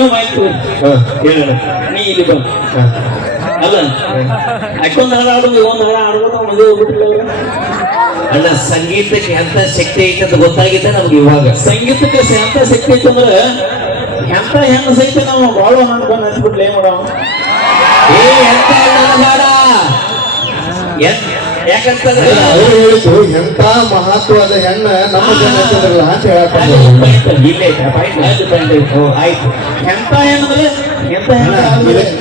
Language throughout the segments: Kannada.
ನೀವು ಆಯ್ತು ಹೇಳೋಣ ನೀ ಇಲ್ಲಿ ಬಾ ಅಲ್ಲ ಅಷ್ಟೊಂದು ಹಣ ಆಡೋದು ಒಂದು ಹಣ ಆಡೋದು ಮದುವೆ ಹೋಗ್ಬಿಟ್ಟಿಲ್ಲ ಅಲ್ಲ ಸಂಗೀತಕ್ಕೆ ಎಂತ ಶಕ್ತಿ ಐತೆ ಅಂತ ಗೊತ್ತಾಗಿದೆ ನಮ್ಗೆ ಇವಾಗ ಸಂಗೀತಕ್ಕೆ ಎಂತ ಶಕ್ತಿ ಐತೆ ಅಂದ್ರೆ ಎಂತ ಹೆಣ್ಣು ಸಹಿತ ನಾವು ಬಾಳ ಹಣ್ಣು ಬಂದು ಹಚ್ಬಿಟ್ಲೆ ಮೇಡಮ್ ಏ ಎಂತ ಹಣ್ಣು ಬೇಡ ಎಂತ ಯಾಕಂತಂದ್ರೆ ಅವ್ರು ಎಂತ ಮಹತ್ವದ ಹೆಣ್ಣ ನಮ್ಮ ಜನರಲ್ಲ ಅಂತ ಹೇಳಕ್ ಆಯ್ತು ಎಂತ ಏನಂದ್ರೆ ಎಂತ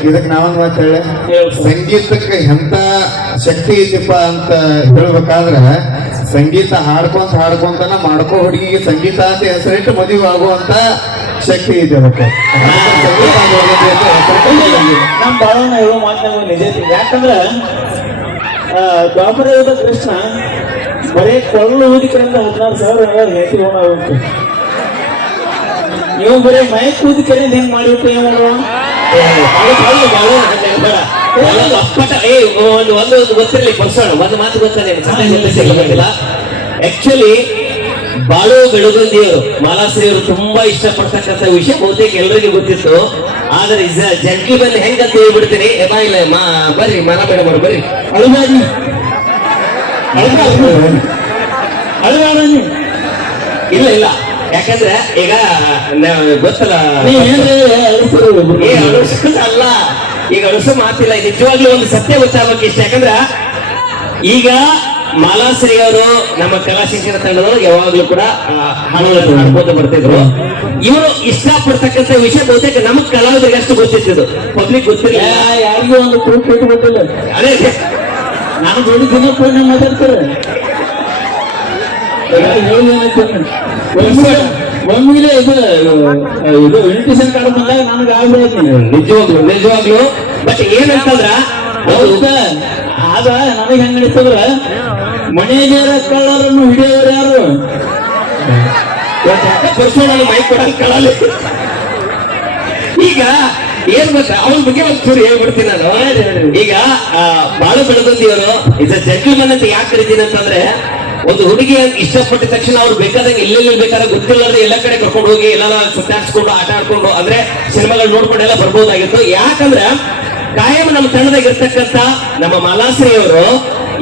ಇದಕ್ಕೆ ನಾವೊಂದು ಮಾತು ಹೇಳಿ ಸಂಗೀತಕ್ಕೆ ಎಂತ ಶಕ್ತಿ ಐತಿಪ್ಪ ಅಂತ ಹೇಳ್ಬೇಕಾದ್ರೆ ಸಂಗೀತ ಹಾಡ್ಕೊಂತ ಹಾಡ್ಕೊಂತನ ಮಾಡ್ಕೋ ಹುಡುಗಿಗೆ ಸಂಗೀತ ಅಂತ ಹೆಸರಿಟ್ಟು ಮದುವೆ ಆಗುವಂತ ಶಕ್ತಿ ಇದೆ ಅದಕ್ಕೆ ನಮ್ಮ ಬಾಳನ ಹೇಳೋ ಮಾತನಾಗ ನಿಜ ಯಾಕಂದ್ರೆ ದ್ವಾಪರಯುಗ ಕೃಷ್ಣ ಬರೀ ಕೊಳ್ಳು ಊದಿಕರಿಂದ ಹದಿನಾರು ಸಾವಿರ ಹಂಗಾರು ಹೆತ್ತಿ ಹೋಗೋಣ ನೀವು ಬರೀ ಮೈಕ್ ಊದಿಕರಿಂದ ಹೆಂಗ್ ಮಾಡಿ ಉಪಯೋಗ ಒಂದು ಒಂದು ಗೊತ್ತಿರಲಿ ಬರ್ಸೋಣ ಒಂದು ಮಾತು ಗೊತ್ತಿಲ್ಲ ಆಕ್ಚುಲಿ ಬಾಳು ಬೆಳಗುಂದಿಯವರು ಮಾಲಾಶ್ರೀಯವರು ತುಂಬಾ ಇಷ್ಟಪಡ್ತಕ್ಕಂಥ ವಿಷಯ ಬಹುತೇಕ ಎಲ್ರಿಗೂ ಗೊತ್ತಿತ್ತು ಆದ್ರೆ ಜಡ್ಗಿ ಬನ್ನಿ ಹೆಂಗಂತ ಹೇಳ್ಬಿಡ್ತೀನಿ ಎಮ್ಮ ಇಲ್ಲ ಬರ್ರಿ ಮನ ಬೇಡ ಮಾಡಿ ಬರ್ರಿ ಅಳುಮಾಜಿ ಅಳುಮಾಜಿ ಇಲ್ಲ ಇಲ್ಲ ಯಾಕಂದ್ರೆ ಈಗ ಗೊತ್ತಲ್ಲ ಅಲ್ಲ ಈಗ ಅಳಸು ಮಾತಿಲ್ಲ ನಿಜವಾಗ್ಲೂ ಒಂದು ಸತ್ಯ ಗೊತ್ತಾಗಕ್ಕೆ ಇಷ್ಟ ಯಾಕಂದ್ರ ಈಗ ಮಾಲಾಶ್ರೀ ಅವರು ನಮ್ಮ ಕಲಾ ಶಿಕ್ಷಣ ತಂಡದವರು ಯಾವಾಗ್ಲೂ ಕೂಡ ಹಾಡುಗಳನ್ನು ನಡ್ಕೋತ ಬರ್ತಿದ್ರು ಇವರು ಇಷ್ಟ ವಿಷಯ ಬಹುತೇಕ ನಮ್ಮ ಕಲಾವಿದರಿಗೆ ಅಷ್ಟು ಗೊತ್ತಿತ್ತು ಪಬ್ಲಿಕ್ ಗೊತ್ತಿಲ್ಲ ಯಾರಿಗೂ ಒಂದು ಪ್ರೂಫ್ ಇಟ್ಬಿಟ್ಟಿಲ್ಲ ಅದೇ ನಾನು ದೊಡ್ಡ ದಿನ ಫೋನ್ ಮಾತಾಡ್ತಾರೆ ಒಮ್ಮಿಲೆ ಇದು ಇದು ಇನ್ವಿಟೇಷನ್ ಕಾರ್ಡ್ ಬಂದಾಗ ನನಗೆ ಆಗ್ಬಿಡುತ್ತೆ ನಿಜವಾಗ್ಲು ನಿಜವಾಗ್ಲು ಬಟ್ ಏನಂತಂದ್ರ ಆಗ ನನಗೆ ಕಳ್ಳರನ್ನು ಹಿಡಿಯೋರು ಯಾರು ಈಗ ಏನ್ ಗೊತ್ತಾ ಅವ್ರ ಬಗ್ಗೆ ಒಂದು ಚೂರು ಹೇಳ್ಬಿಡ್ತೀನಿ ನಾನು ಈಗ ಬಾಳು ಬೆಳದಂದಿಯವರು ಇಸ್ ಅ ಜೆಂಟಲ್ಮನ್ ಅಂತ ಯಾಕೆ ಕರಿತೀನಿ ಅಂತಂದ್ರೆ ಒಂದು ಹುಡುಗಿ ಇಷ್ಟಪಟ್ಟ ತಕ್ಷಣ ಅವ್ರು ಬೇಕಾದಾಗ ಎಲ್ಲೆಲ್ಲಿ ಬೇಕಾದ್ರೆ ಗೊತ್ತಿಲ್ಲದೆ ಎಲ್ಲ ಕಡೆ ಕರ್ಕೊಂಡು ಹೋಗಿ ಎಲ್ಲ ಸುತ್ತಾಡ್ಸ್ಕೊಂಡು ಆಟ ಆಡ್ಕೊಂಡು ಅಂದ್ರೆ ಸಿನಿಮಾಗಳು ನೋಡ್ಕೊಂಡೆಲ್ಲ ಬರ್ಬೋದಾಗಿತ್ತು ಯಾಕಂದ್ರೆ ಕಾಯಂ ನಮ್ಮ ತಂಡದಾಗ ಇರ್ತಕ್ಕಂತ ನಮ್ಮ ಅವರು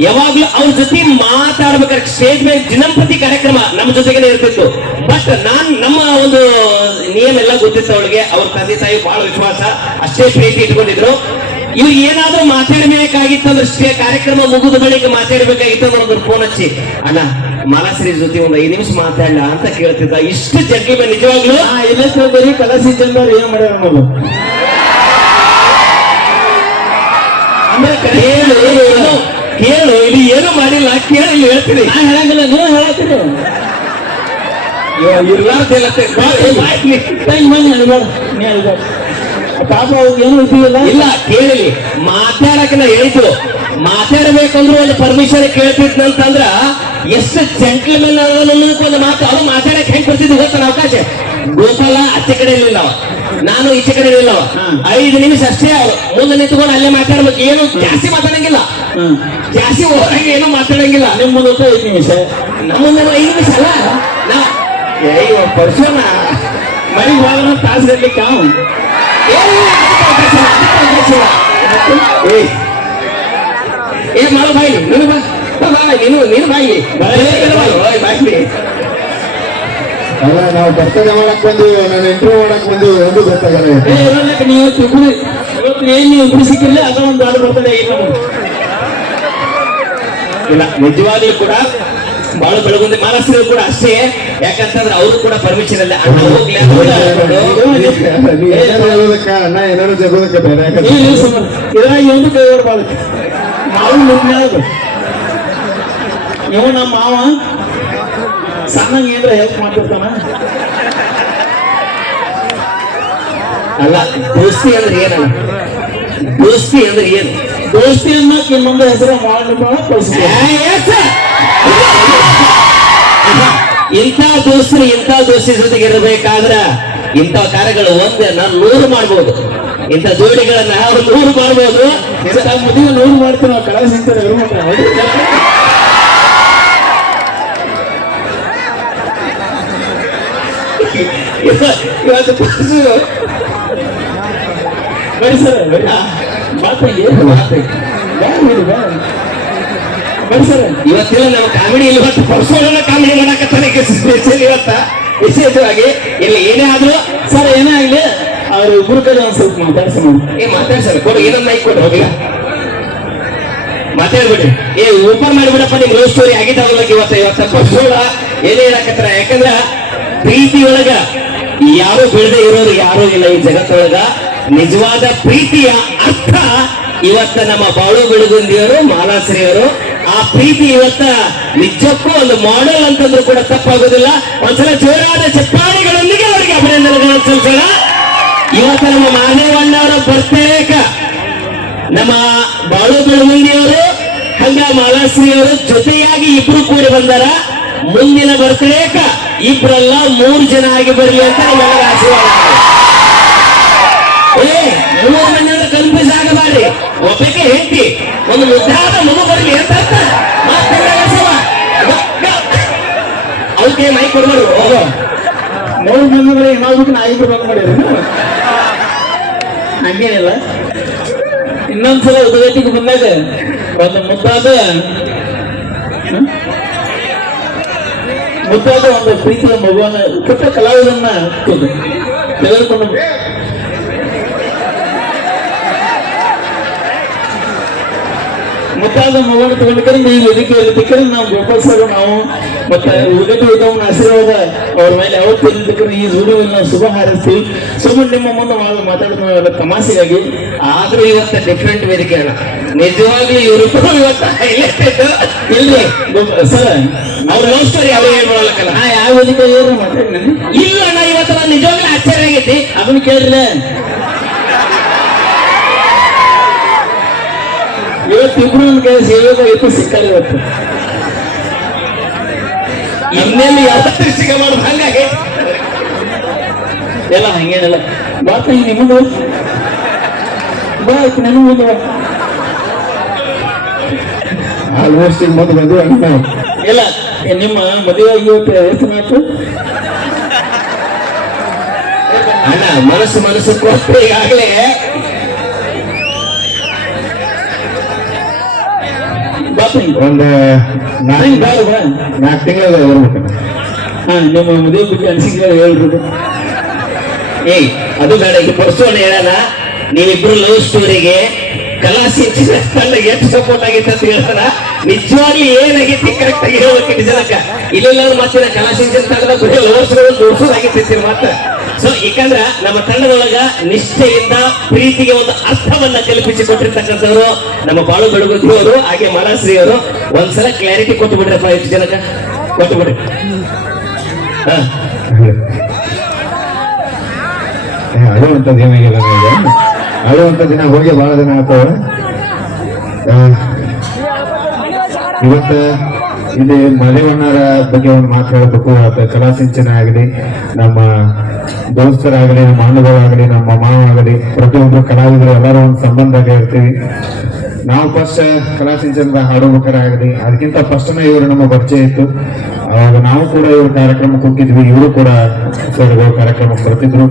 ಯಾವಾಗ್ಲೂ ಅವ್ರ ಜೊತೆ ಮಾತಾಡ್ಬೇಕಾದ್ರೆ ಸ್ಟೇಜ್ ಮೇಲೆ ದಿನಂಪತಿ ಕಾರ್ಯಕ್ರಮ ನಮ್ಮ ಜೊತೆಗೇನೆ ಇರ್ತಿತ್ತು ಬಟ್ ನಾನ್ ನಮ್ಮ ಒಂದು ನಿಯಮ ಎಲ್ಲ ಗೊತ್ತಿತ್ತು ಅವಳಿಗೆ ಅವ್ರ ತಂದೆ ತಾಯಿ ಬಹಳ ವಿಶ್ವಾಸ ಅಷ್ಟೇ ಪ್ರೀತಿ ಇಟ್ಕೊಂಡಿದ್ರು ಇವ್ರು ಏನಾದ್ರು ಮಾತಾಡಬೇಕಾಗಿತ್ತು ಅಂದ್ರೆ ಕಾರ್ಯಕ್ರಮ ಮುಗಿದ ಬಳಿಕ ಮಾತಾಡ್ಬೇಕಾಗಿತ್ತು ಅಂದ್ರೆ ಫೋನ್ ಹಚ್ಚಿ ಅಣ್ಣ ಮಾಲಾಶ್ರೀ ಜೊತೆ ಒಂದು ಐದು ನಿಮಿಷ ಮಾತಾಡ್ಲಾ ಅಂತ ಕೇಳ್ತಿದ್ದ ಇಷ್ಟು ಜಗ್ಗಿ ನಿಜವಾಗ್ಲೂ ಆ ಸರ್ ಬರೀ ಕಲಸಿ ಜನರು ಏನ್ ಮಾಡ್ಯಾರ ಏನು ಮಾಡಿಲ್ಲ ಕೇಳಿ ಹೇಳ್ತೀನಿ ಹೇಳಂಗಿಲ್ಲ ನೀವು ಇಲ್ಲ ಹೇಳ್ತು ಒಂದು ಪರ್ಮಿಷನ್ ಕೇಳ್ತಿದ್ನಂತಂದ್ರ ಎಷ್ಟು ಮೇಲೆ ಒಂದು ಮಾತು ಮಾತಾಡಕ್ಕೆ ಹೆಂಗ್ ಬರ್ತಿದ್ವಿ ಅವಕಾಶ ಗೋಪಾಲ ಕಡೆ ಇಲ್ಲ ನಾವು ನಾನು ಈಚೆ ಕಡೆ ಇಲ್ಲ ಐದು ನಿಮಿಷ ಅಷ್ಟೇ ಮುಂದೆ ನಿಂತ್ಕೊಂಡು ಅಲ್ಲೇ ಮಾತಾಡ್ಬೇಕು ಏನು ಜಾಸ್ತಿ ಮಾತಾಡಂಗಿಲ್ಲ ಜಾಸ್ತಿ ಹೋಗಿ ಏನು ಮಾತಾಡಂಗಿಲ್ಲ ನಿಮ್ ಮುಂದೆ ಐದು ನಿಮಿಷ ನಮ್ಮ ಮುಂದೆ ಐದು ನಿಮಿಷ ಅಲ್ಲ ನಾ ಪರ್ಸೋನ ಮನೆಗೆ ಹೋಗೋಣ ತಾಸು ಗಡ್ಲಿಕ್ಕೆ ಏ ಮಾಡೋ ಬಾಯಿ ನೀನು ಬಾ ನೀನು ನೀನು ಬಾಯಿ ಬಾಯಿ ಬಾಯಿ ಅಲ್ಲ ನಾವು ಬರ್ತಡೆ ಮಾಡಕ್ ಬಂದಿವಿ ನಾನು ಎಂಟ್ರಿ ಮಾಡಕ್ ಬಂದಿವಿ ಒಂದು ಗೊತ್ತಾಗಲ್ಲ ನೀವು ಇವತ್ತು ಏನು ನೀವು ಇಬ್ರು ಸಿಕ್ಕಿಲ್ಲ ಅದು ಒಂದು ಅದು ಬರ್ತಡೆ ಇಲ್ಲ ನಿಜವಾಗ್ಲೂ ಕೂಡ ಬಹಳ ಬೆಳಗುಂದಿ ಮಹಾರಾಷ್ಟ್ರ ಕೂಡ ಅಷ್ಟೇ ಯಾಕಂತಂದ್ರೆ ಅವರು ಕೂಡ ಪರ್ಮಿಷನ್ ಇಲ್ಲ ಅಣ್ಣ ಹೋಗ್ಲಿ ಅಣ್ಣ ಏನಾದ್ರು ಜಗೋದಕ್ಕೆ ಬೇರೆ ಇದ್ರಾಗ ಏನು ಕೈ ನಾವು ಮುಂದೆ ನೀವು ನಮ್ಮ ಮಾವ ಸಣ್ಣ ಏನ್ರ ಹೆಲ್ಪ್ ಮಾಡ್ತಿರ್ತಾನ ಅಲ್ಲ ದೋಸ್ತಿ ಅಂದ್ರೆ ಏನಲ್ಲ ದೋಸ್ತಿ ಅಂದ್ರೆ ಏನು ದೋಸ್ತಿ ಅನ್ನೋಕೆ ಇನ್ನೊಂದು ಹೆಸರು ಮಾಡಿರ್ತಾಳ ದೋಸ್ತಿ ಇಂಥ ದೋಸ್ತಿ ಇಂಥ ದೋಸ್ತಿ ಜೊತೆಗೆ ಇರಬೇಕಾದ್ರೆ ಇಂಥ ಕಾರ್ಯಗಳು ನಾನು ನೂರು ಮಾಡ್ಬೋದು ಇಂಥ ಜೋಡಿಗಳನ್ನ ನೂರು ಮಾಡ್ಬೋದು ಮದುವೆ ನೂರು ಮಾಡ್ತೀವಿ ನಾವು ಕಳ ಇವತ್ತು ಪರ್ಸು ಬಡಿಸರ ಮಾತ್ರ ಏನು ಮಾತ್ರ ಯಾರು ಹುಡುಗ ಬಡಿಸರ ಇವತ್ತೆಲ್ಲ ನಾವು ಕಾಮಿಡಿ ಇಲ್ಲ ಇವತ್ತು ಪರ್ಸೋಲ್ಲ ಕಾಮಿಡಿ ಮಾಡಕತ್ತಾನೆ ಸ್ಪೆಷಲ್ ಇವತ್ತ ವಿಶೇಷವಾಗಿ ಇಲ್ಲಿ ಏನೇ ಆದ್ರೂ ಸರ್ ಏನೇ ಆಗ್ಲಿ ಅವ್ರ ಇಬ್ರು ಕಡೆ ಒಂದ್ ಸ್ವಲ್ಪ ಮಾತಾಡ್ಸಿ ಏ ಮಾತಾಡ್ಸರ್ ಕೊಡು ಏನನ್ನ ಮೈಕ್ ಕೊಡು ಹೋಗ್ಲಿ ಮಾತಾಡ್ಬಿಡಿ ಏ ಓಪನ್ ಮಾಡಿಬಿಡಪ್ಪ ನಿಮ್ ಲವ್ ಸ್ಟೋರಿ ಆಗಿದ್ದಾವಲ್ಲ ಇವತ್ತ ಇವತ್ತ ಪರ್ಸೋಲ್ಲ ಏನೇ ಹೇಳಕತ್ತಾರ ಯಾಕಂದ್ರ ಪ್ರೀತಿ ಒಳಗ ಯಾರು ಬಿಡದೆ ಇರೋರು ಯಾರು ಇಲ್ಲ ಈ ಜಗತ್ತೊಳಗ ನಿಜವಾದ ಪ್ರೀತಿಯ ಅರ್ಥ ಇವತ್ತ ನಮ್ಮ ಬಾಳು ಬೆಳಗುಂದಿಯವರು ಮಾಲಾಶ್ರೀಯವರು ಆ ಪ್ರೀತಿ ಇವತ್ತ ನಿಜಕ್ಕೂ ಒಂದು ಮಾಡೆಲ್ ಅಂತಂದ್ರೂ ಕೂಡ ತಪ್ಪಾಗೋದಿಲ್ಲ ಒಂದ್ಸಲ ಜೋರಾದ ಚಪ್ಪಾಳಿಗಳೊಂದಿಗೆ ಅವರಿಗೆ ಅಭಿನಂದನೆಗಳನ್ನು ಸಲ್ಲಿಸೋಣ ಇವತ್ತ ನಮ್ಮ ಮಾದೇವಣ್ಣವರ ಪ್ರತ್ಯೇಕ ನಮ್ಮ ಬಾಳು ಬೆಳಗುಂದಿಯವರು ಹಂಗ ಮಾಲಾಶ್ರೀಯವರು ಜೊತೆಯಾಗಿ ಇಬ್ರು ಕೂಡಿ ಬಂದಾರ ಮುಂದಿನ ಬರ್ತಡೇಕ ಇಬ್ರಲ್ಲ ಮೂರು ಜನ ಆಗಿ ಬರಲಿ ಅಂತ ನಿಮ್ಮೆಲ್ಲರ ಆಶೀರ್ವಾದ ಏ ಮೂರ್ ಮಂದಿ ಕನ್ಫ್ಯೂಸ್ ಆಗಬಾರಿ ಒಬ್ಬಕ್ಕೆ ಹೆಂಡತಿ ಒಂದು ಮುದ್ದಾದ ಮಗು ಬರಲಿ ಅಂತ ಅರ್ಥ ಅವಕ್ಕೆ ಮೈ ಕೊಡ್ಬಾರ್ದು ಮೂರು ಮಂದಿ ಬರೀ ಏನಾದ್ರು ನಾ ಇಬ್ರು ಬಂದ್ ಹಂಗೇನಿಲ್ಲ ಇನ್ನೊಂದ್ಸಲ ಉದಯಕ್ಕೆ ಬಂದಾಗ ಒಂದು ಮುದ್ದಾದ ಮುದ್ದಾದ ಒಂದು ಪ್ರೀತಿಯ ಮಗುವನ್ನ ಪುಟ್ಟ ಕಲಾವಿದನ್ನ ತೆಗೆದುಕೊಂಡು ಮುತ್ತಾದ ಮಗುವನ್ನು ತಗೊಂಡ್ಕರೆ ನೀವು ವೇದಿಕೆಯಲ್ಲಿ ತಿಕ್ಕರೆ ನಾವು ಗೋಪಾಲ್ ಸರ್ ನಾವು ಮತ್ತೆ ಉಳಿದ ಉತ್ತಮನ ಆಶೀರ್ವಾದ ಅವ್ರ ಮೇಲೆ ಯಾವತ್ತೂ ಇದ್ದಕ್ಕರೆ ಈ ಊರಿನಲ್ಲಿ ಶುಭ ಹಾರೈಸ್ತೀವಿ ಸುಮ್ಮನೆ ನಿಮ್ಮ ಮುಂದೆ ಮಾತಾಡ್ತಾ ತಮಾಷೆಗಾಗಿ ಆದ್ರೆ ಇವತ್ತ ಡಿಫ್ರೆಂಟ್ ವೇದಿಕೆ ಅಲ್ಲ ನಿಜವಾಗ್ಲೂ ಇವರು ಇವತ್ತು ಇಲ್ರಿ ಸರ್ ಅವ್ರ ಲವ್ ಸ್ಟೋರಿ ಯಾವ ಹೇಳ್ಕೊಳಕಲ್ಲ ನಾ ಯಾವ ಇಲ್ಲ ಅಣ್ಣ ಇವತ್ತು ನಾನು ನಿಜವಾಗ್ಲೂ ಆಶ್ಚರ್ಯ ಆಗೈತಿ ಅದನ್ನ ಕೇಳ್ರಿ ಇವತ್ತು ಇಬ್ರು ನನ್ನ ಕೈ ಸೇವೆಗ ಇಬ್ಬರು ಸಿಕ್ಕಲ್ಲ ಇವತ್ತು ಇನ್ನೆಲ್ಲಿ ಯಾವತ್ತೂ ಸಿಗಬಾರ್ದು ಹಂಗಾಗಿ ಎಲ್ಲ ಹಂಗೇನಲ್ಲ ಬಾತ ನಿಮಗೂ ಬಾ ನನಗೂ ಆಲ್ಮೋಸ್ಟ್ ಮೊದಲು ಮದುವೆ ಆಗಿದೆ ಇಲ್ಲ ನಿಮ್ಮ ಮದುವೆ ಆಗಿ ಎಷ್ಟು ಮಾತು ಅಣ್ಣ ಮನಸ್ಸು ಮನಸ್ಸು ಕೊಟ್ಟು ಈಗಾಗಲೇ ಒಂದು ನಾಲ್ಕು ತಿಂಗಳ ಬರ್ಬೇಕು ಹಾ ನಿಮ್ಮ ಮದುವೆ ಬಗ್ಗೆ ಅನಿಸಿಕೆ ಹೇಳ್ರಿ ಏಯ್ ಅದು ಬೇಡ ಈಗ ಪರ್ಸೋನ್ ಹೇಳಲ್ಲ ನೀವಿಬ್ರು ಲವ್ ಸ್ಟೋರಿಗೆ ಗಲಾಸಿ ಎಕ್ಸಿಡೆಂಟ್ ಎಷ್ಟು ಸಪೋರ್ಟ್ ಆಗೈತೆ ಅಂತ ಹೇಳ್ತಾರ ನಿಜವಾಗ್ಲಿ ಏನಾಗೈತಿ ಕರೆಕ್ಟ್ ಆಗಿ ಹೇಳಕ್ಕೆ ನಿಜನಕ ಇಲ್ಲ ಮತ್ತೆ ಗಲಾಸಿ ತಂಡದ ಬರೀ ಲೋರ್ಸ್ಗಳು ದೋರ್ಸೋದಾಗಿರ್ತೀರಿ ಮಾತ್ರ ಸೊ ಯಾಕಂದ್ರ ನಮ್ಮ ತಂಡದೊಳಗ ನಿಷ್ಠೆಯಿಂದ ಪ್ರೀತಿಗೆ ಒಂದು ಅರ್ಥವನ್ನ ಕಲ್ಪಿಸಿ ಕೊಟ್ಟಿರ್ತಕ್ಕಂಥವ್ರು ನಮ್ಮ ಬಾಳು ಬೆಳಗುದ್ದಿ ಅವರು ಹಾಗೆ ಮಲಾಶ್ರೀ ಅವರು ಒಂದ್ಸಲ ಕ್ಲಾರಿಟಿ ಕೊಟ್ಟುಬಿಡ್ರಪ್ಪ ಈ ಜನಕ ಕೊಟ್ಟು ಬಿಡ್ರಿ ಹಾ ಅಳುವಂತ ದಿನ ಹೋಗಿ ಬಹಳ ದಿನ ಆಗ್ತಾವೆ ಇವತ್ತ ಇಲ್ಲಿ ಮರಿವಣ್ಣರ ಬಗ್ಗೆ ಒಂದು ಮಾತಾಡಬೇಕು ಅಥವಾ ಕಲಾಸಿಂಚನ ಆಗಲಿ ನಮ್ಮ ದೋಸ್ತರಾಗಲಿ ನಮ್ಮ ಆಗಲಿ ನಮ್ಮ ಮಾವ ಆಗಲಿ ಪ್ರತಿಯೊಬ್ಬರು ಕಲಾವಿದರು ಎಲ್ಲರೂ ಒಂದು ಸಂಬಂಧ ಇರ್ತೀವಿ ನಾವು ಫಸ್ಟ್ ಕಲಾಸಿಂಚನ ಆಗಲಿ ಅದಕ್ಕಿಂತ ಫಸ್ಟ್ನೇ ಇವರು ನಮ್ಮ ಪರಿಚಯ ಇತ್ತು ಅವಾಗ ನಾವು ಕೂಡ ಇವರು ಕಾರ್ಯಕ್ರಮಕ್ಕೆ ಹೋಗಿದ್ವಿ ಇವರು ಕೂಡ ಕಾರ್ಯಕ್ರಮಕ್ಕೆ ಬರ್ತಿದ್ರು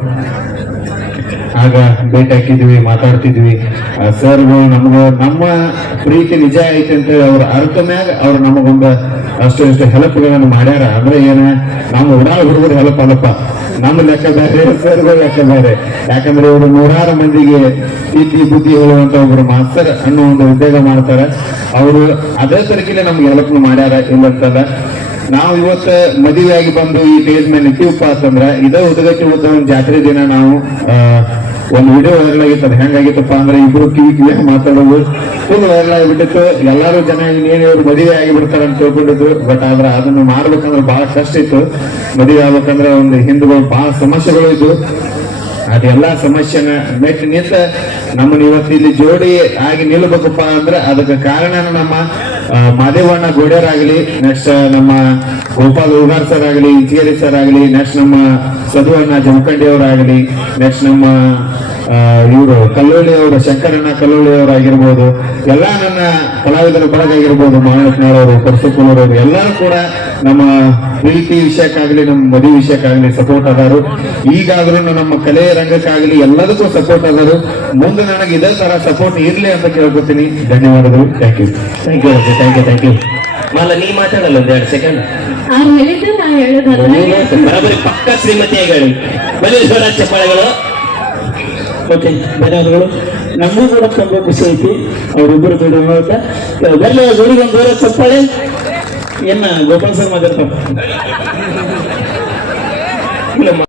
ಆಗ ಭೇಟಿ ಹಾಕಿದ್ವಿ ಮಾತಾಡ್ತಿದ್ವಿ ಸರ್ ನಮ್ಗ ನಮ್ಮ ಪ್ರೀತಿ ನಿಜ ಐತೆ ಅಂತ ಅವ್ರ ಅರ್ಥ ಮ್ಯಾಗ ಅವ್ರು ನಮಗೊಂದು ಅಷ್ಟು ಇಷ್ಟು ಹೆಲ್ಪ್ಗಳನ್ನು ಮಾಡ್ಯಾರ ಅಂದ್ರೆ ಏನ ನಮ್ಮ ಉಡಾಳ ಹುಡುಗರು ಹೆಲ್ಪ್ ಅಲ್ಲಪ್ಪ ನಮ್ಮ ಲೆಕ್ಕ ಬೇರೆ ಸರ್ಗಳು ಲೆಕ್ಕ ಬೇರೆ ಯಾಕಂದ್ರೆ ಇವರು ನೂರಾರು ಮಂದಿಗೆ ಪ್ರೀತಿ ಬುದ್ಧಿ ಹೇಳುವಂತ ಒಬ್ರು ಮಾಸ್ತರ್ ಅನ್ನೋ ಒಂದು ಉದ್ಯೋಗ ಮಾಡ್ತಾರೆ ಅವರು ಅದೇ ತರಕಿನ ನಮ್ಗೆ ಹೆಲ್ಪ್ ಮಾಡ್ಯಾರ ಇಲ್ಲಂತಲ್ಲ ನಾವು ಇವತ್ತು ಮದುವೆಯಾಗಿ ಬಂದು ಈ ಟೇಜ್ ಮೇಲೆ ನಿಂತೀವಪ್ಪ ಅಂತಂದ್ರ ಇದೇ ಉದ್ಗಟ್ಟಿ ಒಂದು ಜಾತ್ರೆ ದಿನ ನಾವು ಒಂದು ವಿಡಿಯೋ ವೈರಲ್ ಆಗಿತ್ತು ಅದು ಹೆಂಗಾಗಿತ್ತಪ್ಪ ಅಂದ್ರೆ ಇಬ್ರು ಕಿವಿ ಕಿವಿ ಮಾತಾಡೋದು ಫುಲ್ ವೈರಲ್ ಆಗಿಬಿಟ್ಟಿತ್ತು ಎಲ್ಲರೂ ಜನ ಇನ್ನೇನು ಇವ್ರು ಮದುವೆ ಆಗಿಬಿಡ್ತಾರೆ ಅಂತ ತಿಳ್ಕೊಂಡಿದ್ರು ಬಟ್ ಆದ್ರೆ ಅದನ್ನು ಮಾಡ್ಬೇಕಂದ್ರೆ ಬಹಳ ಕಷ್ಟ ಇತ್ತು ಮದುವೆ ಆಗ್ಬೇಕಂದ್ರೆ ಒಂದು ಹಿಂದೂಗಳು ಬಹಳ ಸಮಸ್ಯೆಗಳು ಇದ್ದು ಅದೆಲ್ಲಾ ಸಮಸ್ಯೆನ ಮೆಟ್ಟಿ ನಿಂತ ನಮ್ಮನ್ನ ಇವತ್ತು ಇಲ್ಲಿ ಜೋಡಿ ಆಗಿ ನಿಲ್ಬೇಕಪ್ಪ ಅಂದ್ರೆ ಅದಕ್ಕೆ ಕಾರಣನ ನಮ್ಮ ಮಾದೇವಣ್ಣ ಗೋಡ್ಯರ್ ಆಗಲಿ ನೆಕ್ಸ್ಟ್ ನಮ್ಮ ಗೋಪಾಲ್ ಉಗಾರ್ ಸರ್ ಆಗಲಿ ಇಂಚಿಗೇರಿ ಸರ್ ಆಗಲಿ ನೆಕ್ಸ್ಟ್ ನಮ್ಮ ಸದುವಣ್ಣ ಜಮಖಂಡಿ ಅವರಾಗಲಿ ನೆಕ್ಸ್ಟ್ ನಮ್ಮ ಇವರು ಕಲ್ಲೋಳಿಯವರ ಅವರ ಶಂಕರಣ್ಣ ಕಲ್ಲೋಳಿಯವರು ಆಗಿರ್ಬೋದು ಎಲ್ಲ ನನ್ನ ಕಲಾವಿದರ ಬಳಗ ಆಗಿರ್ಬೋದು ಮಾವನಪ್ಪನವರು ಪರಸಪ್ಪನವರು ಎಲ್ಲರೂ ಕೂಡ ನಮ್ಮ ಪ್ರೀತಿ ವಿಷಯಕ್ಕಾಗಲಿ ನಮ್ಮ ಮದುವೆ ವಿಷಯಕ್ಕಾಗಲಿ ಸಪೋರ್ಟ್ ಆದರು ಈಗಾದ್ರೂ ನಮ್ಮ ಕಲೆ ರಂಗಕ್ಕಾಗಲಿ ಎಲ್ಲದಕ್ಕೂ ಸಪೋರ್ಟ್ ಆದರು ಮುಂದೆ ನನಗೆ ಇದೇ ತರ ಸಪೋರ್ಟ್ ಇರಲಿ ಅಂತ ಕೇಳ್ಕೊತೀನಿ ಧನ್ಯವಾದಗಳು thank you thank you thank you thank you ಮಾಲ ನೀ ಮಾತಾಡಲ್ಲ ಒಂದ್ ಎರಡು ಸೆಕೆಂಡ್ ಬರಬರಿ ಪಕ್ಕ ಶ್ರೀಮತಿಯ ಮಲ್ಲೇಶ್ವರ ಚಪ್ಪಾಳೆಗಳು ಓಕೆ ಧನ್ಯವಾದಗಳು ನಮಗೂ ಕೂಡ ತುಂಬ ಖುಷಿ ಐತಿ ಅವರಿಬ್ಬರು ಜೋಡಿ ನೋಡ್ತ ಬರ್ಲಿ ಜೋಡಿಗೆ ಒಂದು ದೂರ ಚಪ್ಪಾಳೆ ಏನ ಗೋಪಾಲ್ ಸರ್ ಮಾತಾಡ್ತಾರೆ